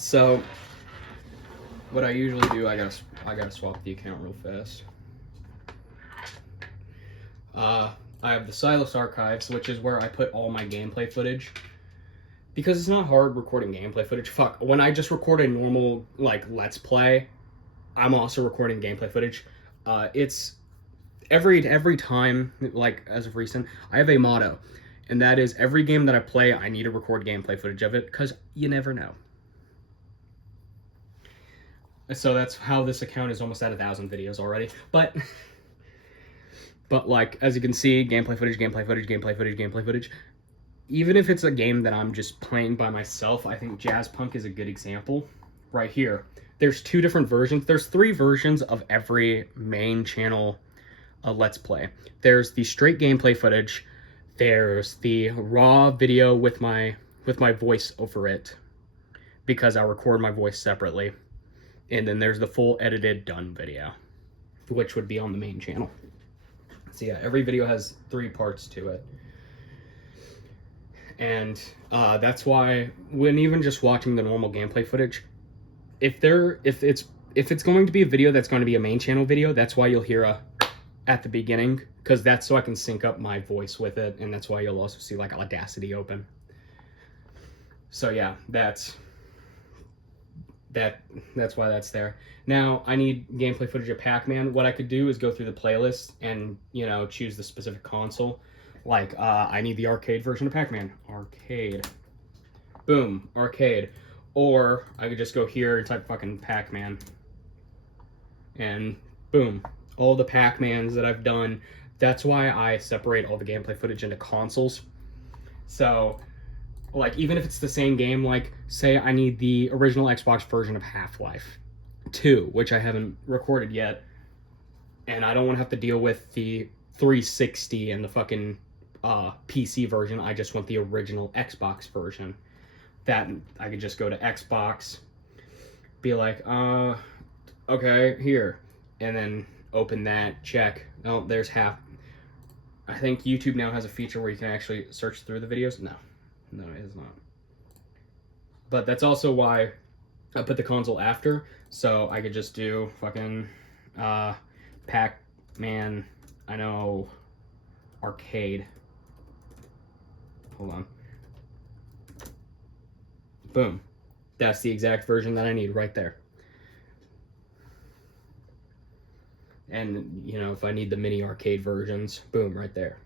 So what I usually do, I gotta swap the account real fast. I have the Silas archives, which is where I put all my gameplay footage. Because it's not hard recording gameplay footage. Fuck, when I just record a normal, like, Let's Play, I'm also recording gameplay footage. It's every time, like, as of recent, I have a motto. And that is, every game that I play, I need to record gameplay footage of it, because you never know. So that's how this account is almost at 1,000 videos already. But like, as you can see, gameplay footage, gameplay footage, gameplay footage, gameplay footage. Even if it's a game that I'm just playing by myself, I think Jazz Punk is a good example. Right here. There's 2 different versions. There's 3 versions of every main channel Let's Play. There's the straight gameplay footage. There's the raw video with my voice over it, because I record my voice separately. And then there's the full edited done video, which would be on the main channel. So yeah, every video has 3 parts to it. And that's why when even just watching the normal gameplay footage, if it's going to be a video that's going to be a main channel video, that's why you'll hear a at the beginning, because that's so I can sync up my voice with it, and that's why you'll also see like Audacity open. So yeah, that's why that's there. Now I need gameplay footage of Pac-Man. What I could do is go through the playlist and, you know, choose the specific console. Like, I need the arcade version of Pac-Man. Arcade. Boom. Arcade. Or I could just go here and type fucking Pac-Man. And boom. All the Pac-Mans that I've done. That's why I separate all the gameplay footage into consoles. So, like, even if it's the same game, like, say I need the original Xbox version of Half-Life 2, which I haven't recorded yet. And I don't want to have to deal with the 360 and the fucking PC version. I just want the original Xbox version. That I could just go to Xbox, be like, okay, here, and then open that, check. Oh, there's half. I think YouTube now has a feature where you can actually search through the videos. No, it is not. But that's also why I put the console after, so I could just do fucking Pac-Man, I know, arcade. Hold on. Boom. That's the exact version that I need right there. And, you know, if I need the mini arcade versions, boom, right there.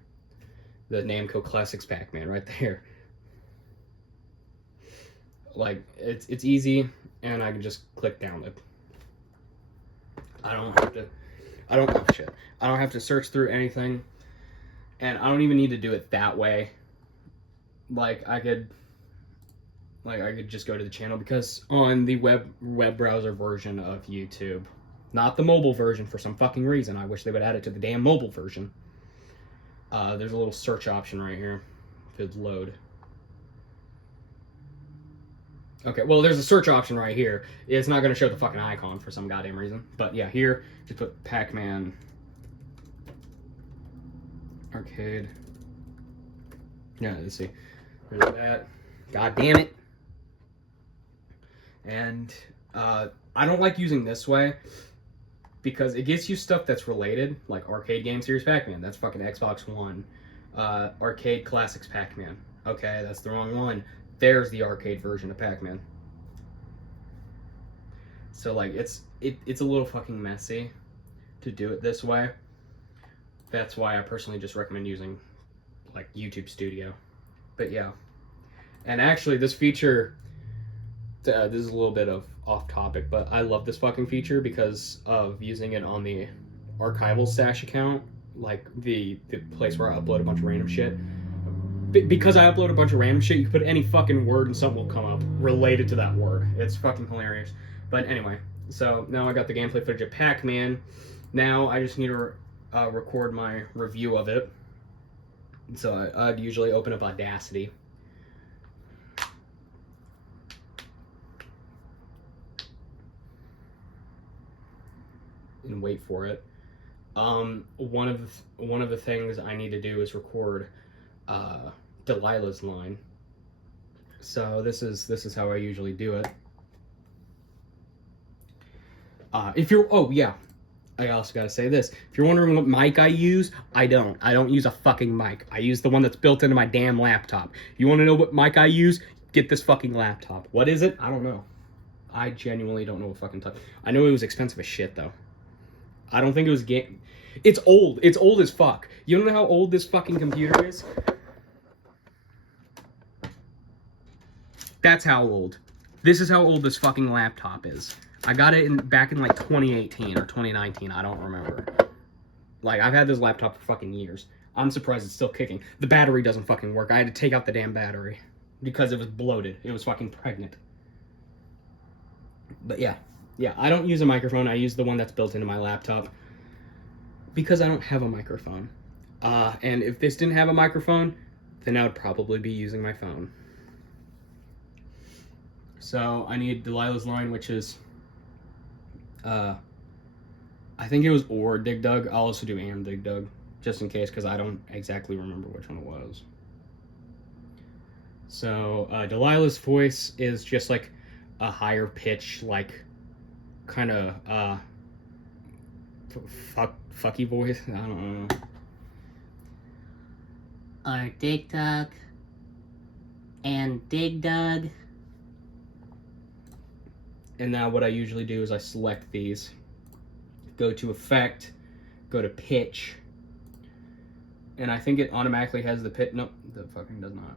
The Namco Classics Pac-Man right there. Like, it's easy, and I can just click download. I don't have to search through anything, and I don't even need to do it that way. Like, I could just go to the channel, because on the web browser version of YouTube, not the mobile version for some fucking reason, I wish they would add it to the damn mobile version. There's a little search option right here. If it'd load. Okay, well, there's a search option right here. It's not going to show the fucking icon for some goddamn reason. But yeah, here, just put Pac-Man arcade. Yeah, let's see. There's that. God damn it. And I don't like using this way, because it gets you stuff that's related, like Arcade Game Series Pac-Man. That's fucking Xbox One. Arcade Classics Pac-Man. Okay, that's the wrong one. There's the arcade version of Pac-Man. So, like, it's a little fucking messy to do it this way. That's why I personally just recommend using, like, YouTube Studio. But yeah. And actually, this feature, this is a little bit of off topic, but I love this fucking feature because of using it on the archival stash account, like the place where I upload a bunch of random shit. Because I upload a bunch of random shit, you can put any fucking word and something will come up related to that word. It's fucking hilarious. But anyway, so now I got the gameplay footage of Pac-Man. Now I just need to record my review of it. So I'd usually open up Audacity. And wait for it. One of the things I need to do is record Delilah's line. So this is how I usually do it. If you're, oh yeah, I also gotta say this. If you're wondering what mic I use, I don't use a fucking mic. I use the one that's built into my damn laptop. You wanna know what mic I use? Get this fucking laptop. What is it? I don't know. I genuinely don't know what fucking type. I know it was expensive as shit though. I don't think it was game. It's old. It's old as fuck. You don't know how old this fucking computer is? That's how old. This is how old this fucking laptop is. I got it back in like 2018 or 2019. I don't remember. Like, I've had this laptop for fucking years. I'm surprised it's still kicking. The battery doesn't fucking work. I had to take out the damn battery because it was bloated. It was fucking pregnant. But yeah, I don't use a microphone. I use the one that's built into my laptop because I don't have a microphone. And if this didn't have a microphone, then I would probably be using my phone. So I need Delilah's line, which is, I think it was or Dig Dug. I'll also do and Dig Dug, just in case, because I don't exactly remember which one it was. So Delilah's voice is just like a higher pitch, like kind of fucky voice. I don't know. Or Dig Dug and Dig Dug. And now what I usually do is I select these, go to effect, go to pitch, and I think it automatically has the pitch. Nope, the fucking does not.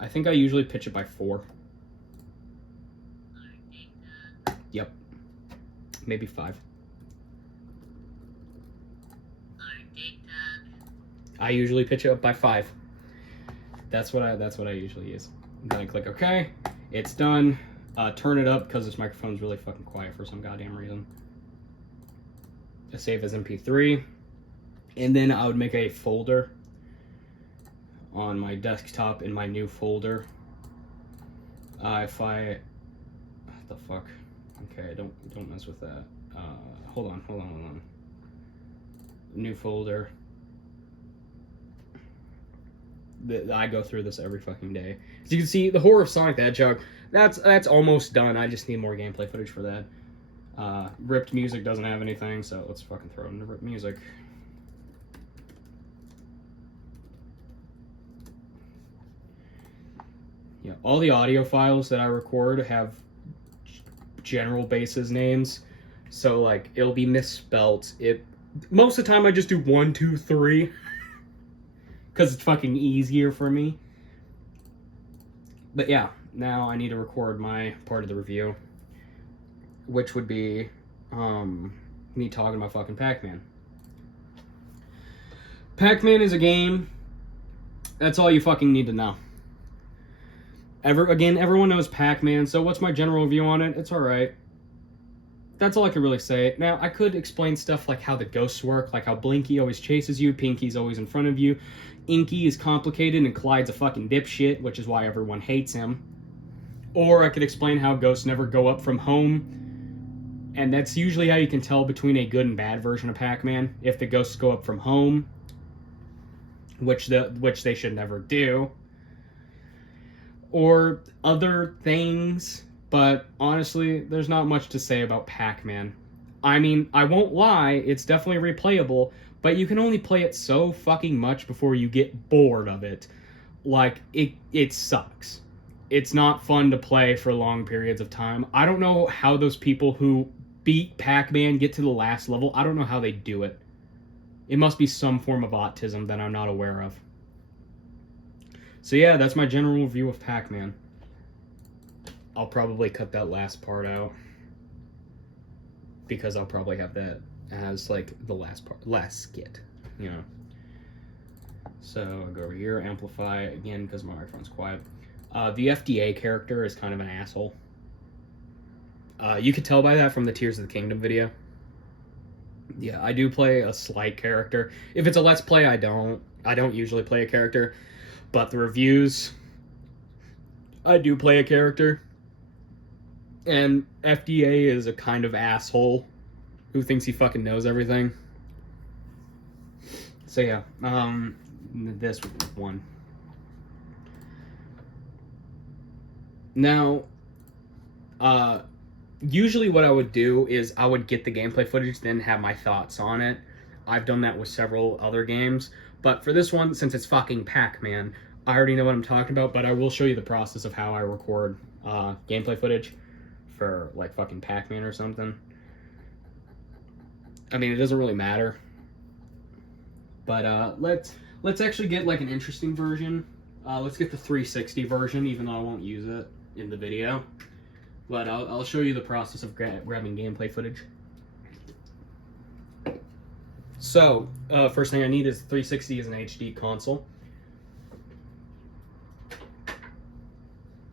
I think I usually pitch it by 4. Yep. Maybe 5. I usually pitch it up by 5. That's what I usually use. Then I click OK. It's done. Turn it up because this microphone's really fucking quiet for some goddamn reason. I save as MP3, and then I would make a folder on my desktop in my new folder. If I, what the fuck? Okay, don't mess with that. Hold on. New folder. I go through this every fucking day. As you can see, the horror of Sonic the Hedgehog, that's almost done. I just need more gameplay footage for that. Ripped music doesn't have anything, so let's fucking throw it into ripped music. Yeah, all the audio files that I record have general bases names, so like it'll be misspelt. Most of the time I just do 1, 2, 3. Because it's fucking easier for me. But yeah, now I need to record my part of the review, which would be me talking about fucking Pac-Man. Pac-Man is a game. That's all you fucking need to know. Everyone knows Pac-Man, so what's my general review on it? It's alright. That's all I can really say. Now, I could explain stuff like how the ghosts work, like how Blinky always chases you, Pinky's always in front of you, Inky is complicated, and Clyde's a fucking dipshit, which is why everyone hates him. Or I could explain how ghosts never go up from home, and that's usually how you can tell between a good and bad version of Pac-Man. If the ghosts go up from home, which they should never do. Or other things. But honestly, there's not much to say about Pac-Man. I mean, I won't lie, it's definitely replayable, but you can only play it so fucking much before you get bored of it. Like, it sucks. It's not fun to play for long periods of time. I don't know how those people who beat Pac-Man get to the last level. I don't know how they do it. It must be some form of autism that I'm not aware of. So yeah, that's my general review of Pac-Man. I'll probably cut that last part out because I'll probably have that as like the last skit, you know. So I'll go over here, amplify again because my microphone's quiet. The FDA character is kind of an asshole. You could tell by that from the Tears of the Kingdom video. Yeah, I do play a slight character. If it's a Let's Play, I don't usually play a character, but the reviews, I do play a character. And FDA is a kind of asshole who thinks he fucking knows everything. So yeah, this one. Now, usually what I would do is I would get the gameplay footage, then have my thoughts on it. I've done that with several other games, but for this one, since it's fucking Pac-Man, I already know what I'm talking about, but I will show you the process of how I record gameplay footage for like fucking Pac-Man or something. I mean, it doesn't really matter, but let's actually get like an interesting version. Let's get the 360 version, even though I won't use it in the video. But I'll show you the process of grabbing gameplay footage. So, first thing I need is 360 as an HD console.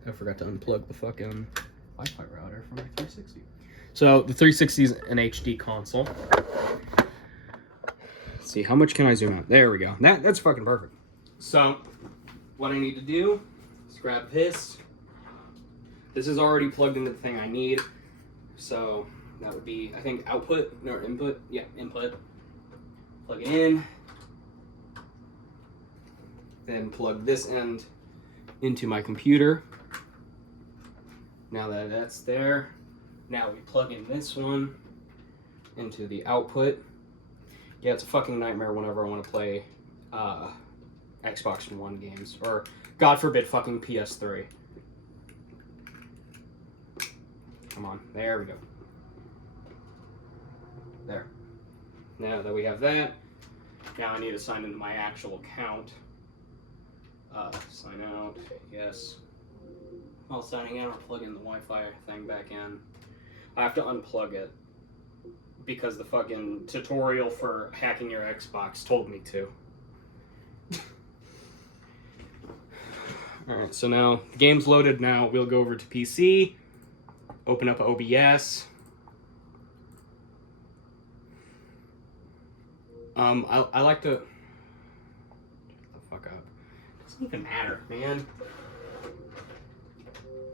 I forgot to unplug the fucking Wi-Fi router from my 360. So, the 360 is an HD console. Let's see, how much can I zoom out? There we go. That's fucking perfect. So, what I need to do is grab this. This is already plugged into the thing I need. So that would be, I think, output, or input. Yeah, input. Plug it in. Then plug this end into my computer. Now that that's there, now we plug in this one into the output. Yeah, it's a fucking nightmare whenever I want to play Xbox One games, or God forbid, fucking PS3. Come on, there we go. There. Now that we have that, now I need to sign into my actual account. Sign out, yes. While signing out, I'll plug in the Wi-Fi thing back in. I have to unplug it because the fucking tutorial for hacking your Xbox told me to. Alright, so now the game's loaded. Now we'll go over to PC. Open up OBS. I like to... Shut the fuck up. Doesn't even matter, man.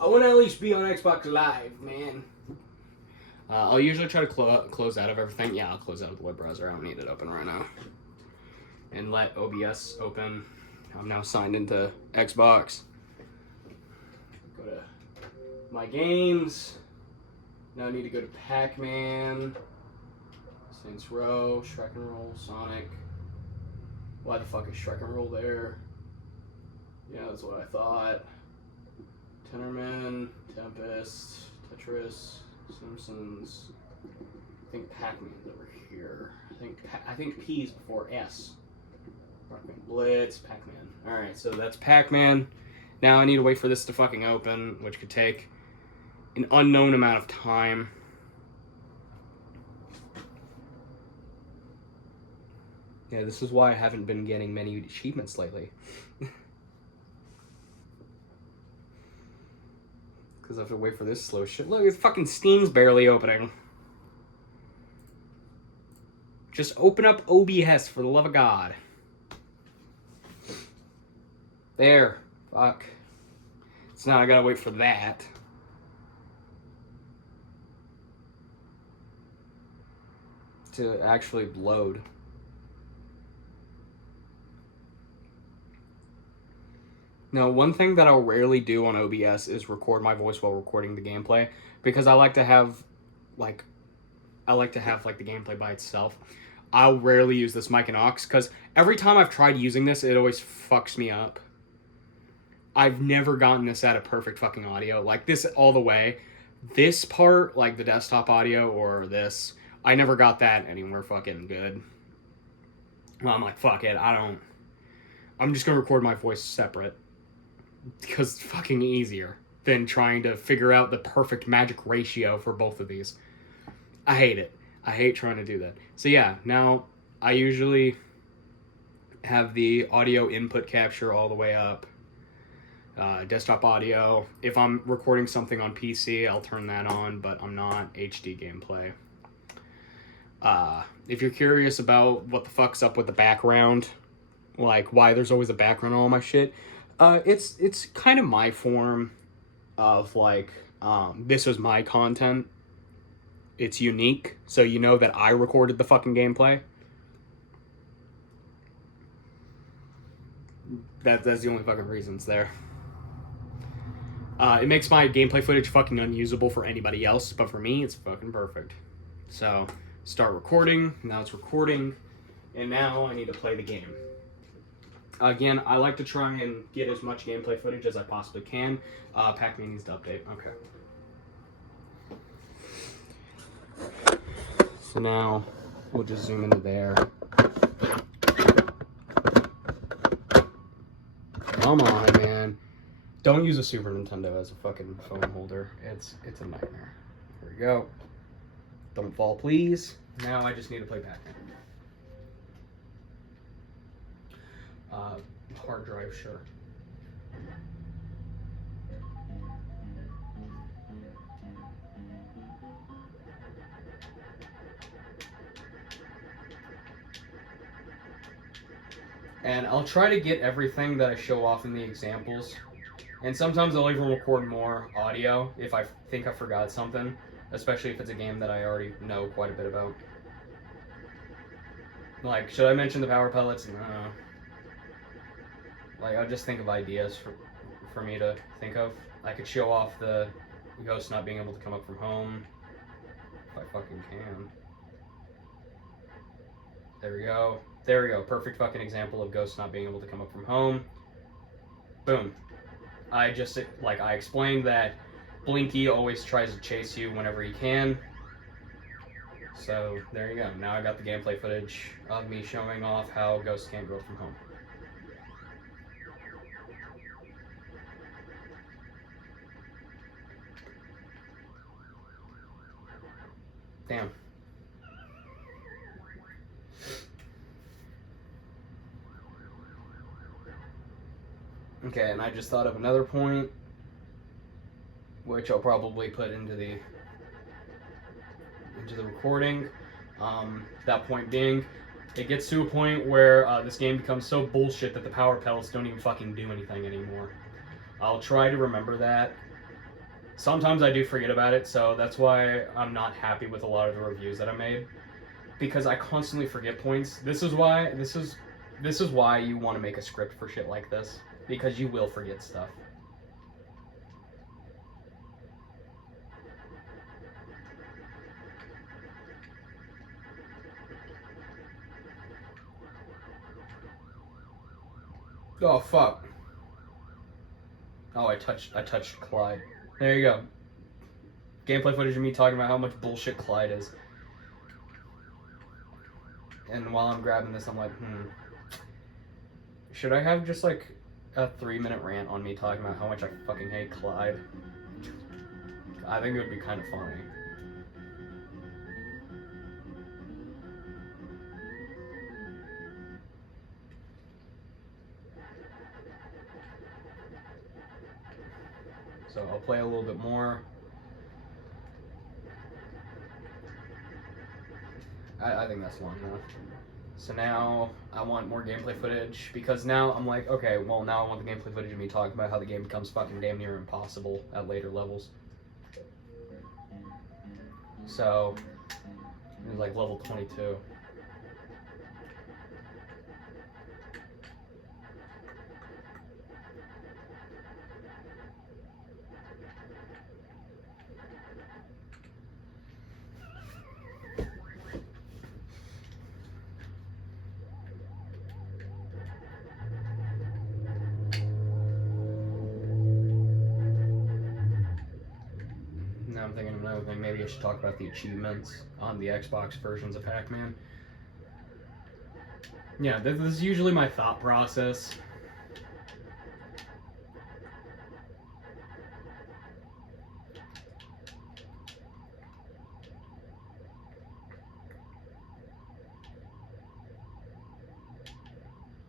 I want to at least be on Xbox Live, man. I'll usually try to close out of everything. Yeah, I'll close out of the web browser. I don't need it open right now. And let OBS open. I'm now signed into Xbox. Go to my games. Now I need to go to Pac-Man, Saints Row, Shrek and Roll, Sonic. Why the fuck is Shrek and Roll there? Yeah, that's what I thought. Tenderman, Tempest, Tetris, Simpsons. I think Pac-Man's over here. I think P's before S. Pac-Man Blitz, Pac-Man. Alright, so that's Pac-Man. Now I need to wait for this to fucking open, which could take an unknown amount of time. Yeah, this is why I haven't been getting many achievements lately. Because I have to wait for this slow shit. Look, it's fucking Steam's barely opening. Just open up OBS for the love of God. There. Fuck. So now I gotta wait for that. To actually load. Now, one thing that I'll rarely do on OBS is record my voice while recording the gameplay, because I like to have the gameplay by itself. I'll rarely use this mic and aux, because every time I've tried using this, it always fucks me up. I've never gotten this at a perfect fucking audio. Like, this all the way. This part, like the desktop audio or this, I never got that anywhere fucking good. Well, I'm like, fuck it, I'm just gonna record my voice separate. Because it's fucking easier than trying to figure out the perfect magic ratio for both of these. I hate it. I hate trying to do that. So yeah, now I usually have the audio input capture all the way up. Desktop audio. If I'm recording something on PC, I'll turn that on, but I'm not HD gameplay. If you're curious about what the fuck's up with the background, like why there's always a background on all my shit, it's kind of my form of like, this was my content. It's unique, so you know that I recorded the fucking gameplay. That's the only fucking reasons there. It makes my gameplay footage fucking unusable for anybody else, but for me, it's fucking perfect. So, start recording. Now it's recording. And now I need to play the game. Again, I like to try and get as much gameplay footage as I possibly can. Pac-Man needs to update. Okay. So now, we'll just zoom into there. Come on, man. Don't use a Super Nintendo as a fucking phone holder. It's a nightmare. Here we go. Don't fall, please. Now I just need to play Pac-Man. Hard drive, sure. And I'll try to get everything that I show off in the examples. And sometimes I'll even record more audio if I think I forgot something, especially if it's a game that I already know quite a bit about. Like, should I mention the power pellets? No. Like, I'll just think of ideas for me to think of. I could show off the ghost not being able to come up from home. If I fucking can. There we go. There we go. Perfect fucking example of ghosts not being able to come up from home. Boom. I explained that Blinky always tries to chase you whenever he can. So, there you go. Now I got the gameplay footage of me showing off how ghosts can't go up from home. Damn. Okay, and I just thought of another point, which I'll probably put into the recording. That point being, it gets to a point where this game becomes so bullshit that the power pellets don't even fucking do anything anymore. I'll try to remember that. Sometimes I do forget about it, so that's why I'm not happy with a lot of the reviews that I made, because I constantly forget points. This is why you want to make a script for shit like this, because you will forget stuff. Oh fuck. Oh, I touched Clyde. There you go. Gameplay footage of me talking about how much bullshit Clyde is. And while I'm grabbing this, I'm like, should I have just like a 3-minute rant on me talking about how much I fucking hate Clyde? I think it would be kind of funny. So I'll play a little bit more. I think that's long enough. So now I want more gameplay footage, because now I'm like, okay, well now I want the gameplay footage of me talking about how the game becomes fucking damn near impossible at later levels. So, it's like level 22. Now I'm thinking of another thing. Maybe I should talk about the achievements on the Xbox versions of Pac-Man. Yeah, this is usually my thought process.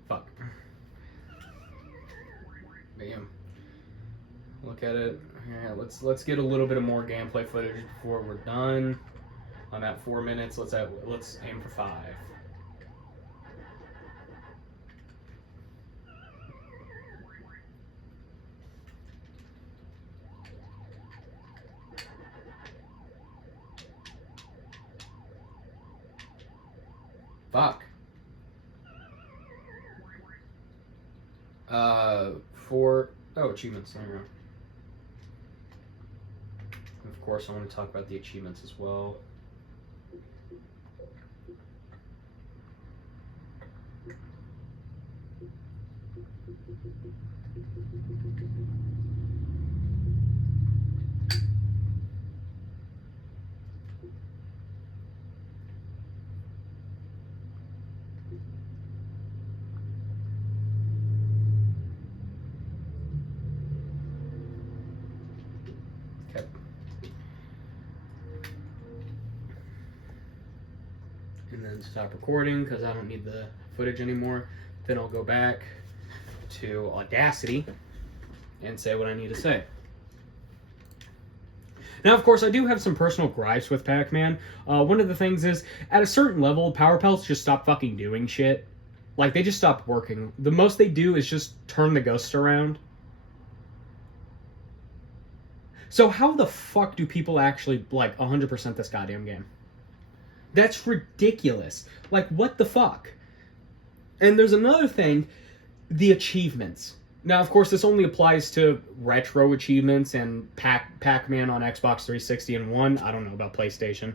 Fuck. Bam. Look at it. Yeah, let's get a little bit of more gameplay footage before we're done. I'm at 4 minutes. Let's aim for 5. Fuck. 4. Oh, achievements. There you go. of course, I want to talk about the achievements as well. Okay. And then stop recording because I don't need the footage anymore. Then I'll go back to Audacity and say what I need to say. Now, of course, I do have some personal gripes with Pac-Man. One of the things is, at a certain level, Power Pelts just stop fucking doing shit. Like, they just stop working. The most they do is just turn the ghosts around. So how the fuck do people actually, like, 100% this goddamn game? That's ridiculous. Like, what the fuck? And there's another thing, the achievements. Now, of course, this only applies to retro achievements and Pac-Man on Xbox 360 and One. I don't know about PlayStation.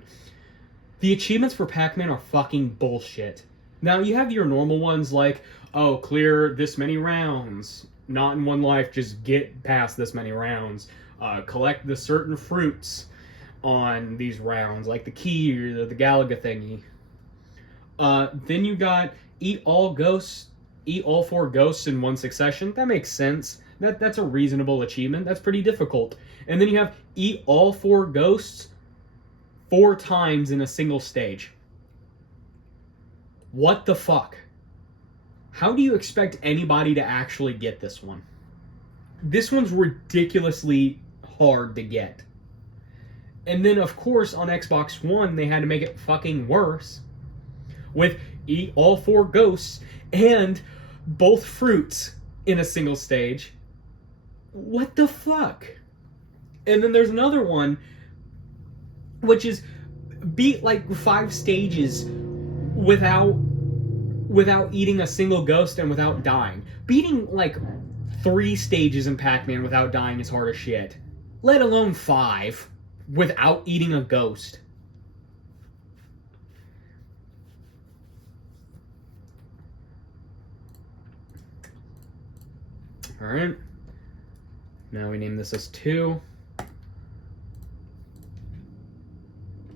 The achievements for Pac-Man are fucking bullshit. Now, you have your normal ones like, oh, clear this many rounds. Not in one life, just get past this many rounds. Collect the certain fruits on these rounds, like the key or the Galaga thingy. Then you got eat all 4 ghosts in one succession. That makes sense. That's a reasonable achievement. That's pretty difficult. And then you have eat all 4 ghosts 4 times in a single stage. What the fuck? How do you expect anybody to actually get this one? This one's ridiculously hard to get. And then, of course, on Xbox One, they had to make it fucking worse with eat all 4 ghosts and both fruits in a single stage. What the fuck? And then there's another one, which is beat like 5 stages without eating a single ghost and without dying. Beating like 3 stages in Pac-Man without dying is hard as shit. Let alone 5 without eating a ghost. Alright. Now we name this as 2.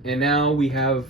And now we have